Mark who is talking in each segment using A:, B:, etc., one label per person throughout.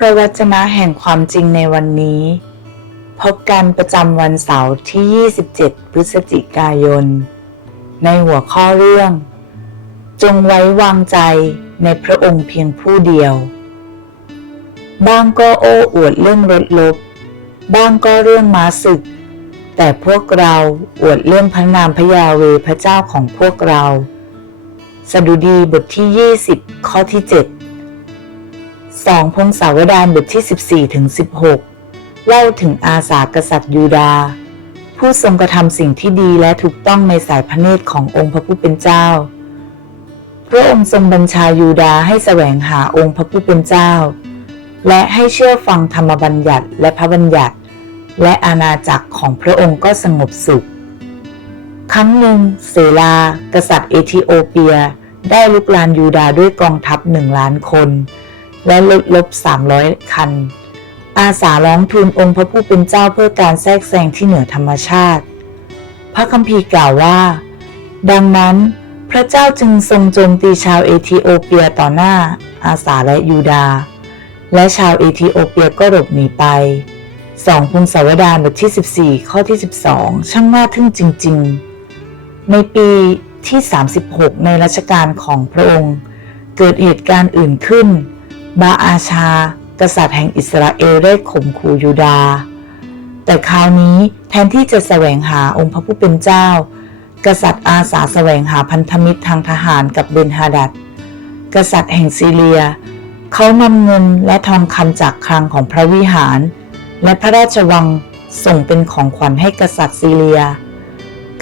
A: พระวจนะแห่งความจริงในวันนี้ พบกันประจำวันเสาร์ที่ 27 พฤศจิกายน ในหัวข้อเรื่อง จงไว้วางใจในพระองค์เพียงผู้เดียว บ้างก็โอ้อวดเรื่องรถลบ บ้างก็เรื่องม้าศึก แต่พวกเราอวดเรื่องพระนามพระยาเวพระเจ้าของพวกเรา สดุดีบทที่ 20 ข้อที่ 7 สองพงศาวดารบทที่ 14ถึง16 เล่าถึงอาสากษัตริย์ยูดา ผู้ทรงกระทำสิ่งที่ดีและถูกต้องในสายพระเนตรขององค์พระผู้เป็นเจ้า พระองค์ทรงบัญชายูดาให้แสวงหาองค์พระผู้เป็นเจ้า และให้เชื่อฟังธรรมบัญญัติและพระบัญญัติ และอาณาจักรของพระองค์ก็สงบสุข ครั้งหนึ่งเซลากษัตริย์เอธิโอเปีย ได้ลุกลานยูดาด้วยกองทัพหนึ่งล้านคน และรถลบ 300 คัน อาสาร้องทูลองค์พระผู้เป็นเจ้าเพื่อการแทรกแซงที่เหนือธรรมชาติ พระคัมภีร์กล่าวว่า ดังนั้นพระเจ้าจึงทรงโจมตีชาวเอธิโอเปียต่อหน้า อาสาและยูดาห์และชาวเอธิโอเปียก็หลบหนีไปสองพงศาวดารบทที่ 14 ข้อที่ 12 ช่างน่าทึ่งจริง ๆ ในปีที่ 36 ในรัชกาลของพระองค์ เกิดเหตุการณ์อื่นขึ้น บาอาชา กษัตริย์แห่งอิสราเอลได้ข่มขู่ยูดาห์แต่คราวนี้แทนที่จะแสวงหาองค์พระผู้เป็นเจ้า กษัตริย์อาสาแสวงหาพันธมิตรทางทหารกับเบนฮาดัดกษัตริย์แห่งซีเรีย เขานำเงินและทองคำจากคลังของพระวิหาร และพระราชวังส่งเป็นของขวัญให้กษัตริย์ซีเรีย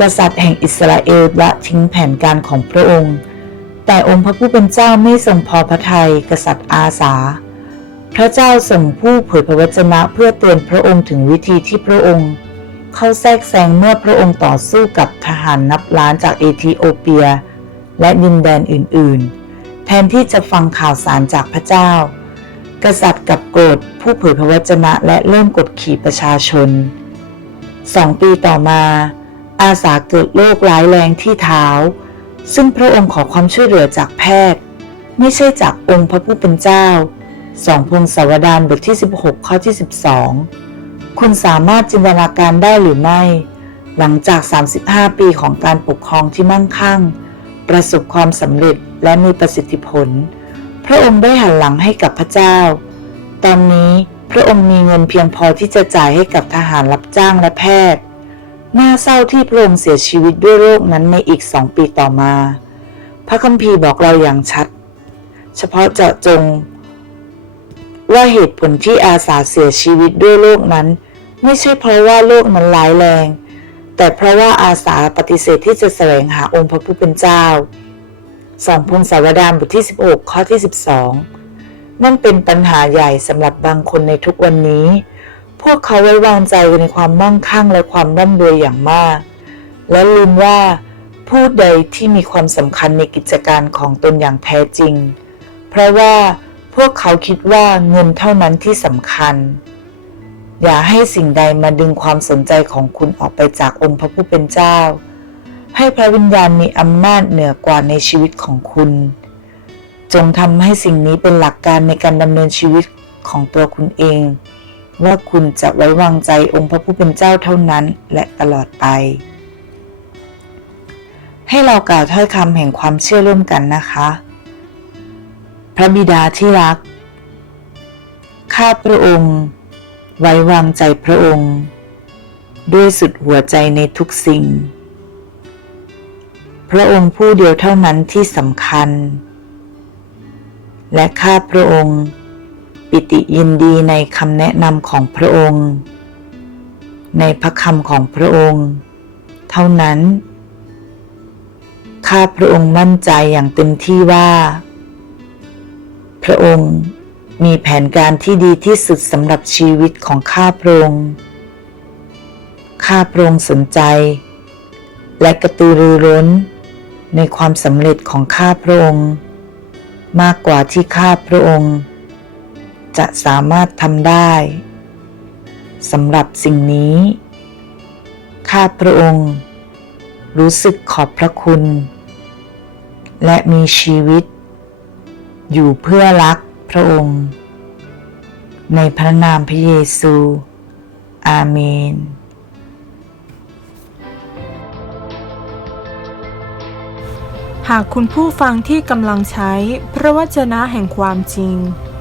A: กษัตริย์แห่งอิสราเอลละทิ้งแผนการของพระองค์ แต่องค์พระผู้เป็นเจ้าไม่ทรงพอพระทัยกษัตริย์อาสา พระเจ้าส่งผู้เผยพระวจนะเพื่อเตือนพระองค์ถึงวิธีที่พระองค์ เข้าแทรกแซงเมื่อพระองค์ต่อสู้กับทหารนับล้านจากเอธิโอเปีย และดินแดนอื่น ๆ แทนที่จะฟังข่าวสารจากพระเจ้า กษัตริย์กับโกรธผู้เผยพระวจนะและเริ่มกดขี่ประชาชนสองปีต่อมา อาสาเกิดโรคร้ายแรงที่เท้า ซึ่งพระองค์ขอความช่วยเหลือจากแพทย์ ไม่ใช่จากองค์พระผู้เป็นเจ้าสองพงศาวดารบทที่ 16 ข้อที่ 12 คุณสามารถจินตนาการได้หรือไม่ หลังจาก 35 ปีของการปกครองที่มั่งคั่ง ประสบความสำเร็จและมีประสิทธิผล พระองค์ได้หันหลังให้กับพระเจ้า ตอนนี้พระองค์มีเงินเพียงพอที่จะจ่ายให้กับทหารรับจ้างและแพทย์ น่าเศร้าที่พระองค์เสียชีวิตด้วยโรคนั้นในอีกสองปีต่อมา พระคัมภีร์บอกเราอย่างชัด เฉพาะเจาะจง ว่าเหตุผลที่อาสาเสียชีวิตด้วยโรคนั้น ไม่ใช่เพราะว่าโรคนั้นร้ายแรง แต่เพราะว่าอาสาปฏิเสธที่จะแสวงหาองค์พระผู้เป็นเจ้าสองพงศาวดารบทที่ 16 ข้อที่ 12 นั่นเป็นปัญหาใหญ่สำหรับบางคนในทุกวันนี้ วกเขาไว้วางใจในความมั่งคั่งและความร่ำรวยอย่างมาก และลืมว่า ผู้ใดที่มีความสำคัญในกิจการของตนอย่างแท้จริง เพราะว่าพวกเขาคิดว่าเงินเท่านั้นที่สำคัญ อย่าให้สิ่งใดมาดึงความสนใจของคุณออกไปจากองค์พระผู้เป็นเจ้า ให้พระวิญญาณมีอำนาจเหนือกว่าในชีวิตของคุณ จงทำให้สิ่งนี้เป็นหลักการในการดำเนินชีวิตของตัวคุณเอง ว่าคุณจะไว้วางใจองค์พระผู้เป็นเจ้าเท่านั้นและตลอดไป ให้เรากล่าวถ้อยคำแห่งความเชื่อร่วมกันนะคะ พระบิดาที่รัก ข้าพระองค์ ไว้วางใจพระองค์ ด้วยสุดหัวใจในทุกสิ่ง พระองค์ผู้เดียวเท่านั้นที่สำคัญ และข้าพระองค์ ปิติยินดีในคำแนะนำของพระองค์ ในพระคำของพระองค์ เท่านั้น ข้าพระองค์มั่นใจอย่างเต็มที่ว่า พระองค์มีแผนการที่ดีที่สุดสำหรับชีวิตของข้าพระองค์ ข้าพระองค์สนใจ และกระตือรือร้น ในความสำเร็จของข้าพระองค์ มากกว่าที่ข้าพระองค์ จะสามารถทำได้สำหรับสิ่งนี้ ข้าพระองค์ รู้สึกขอบพระคุณ และมีชีวิต อยู่เพื่อรักพระองค์ ในพระนามพระเยซู อาเมน
B: หากคุณผู้ฟังที่กำลังใช้พระวจนะแห่งความจริง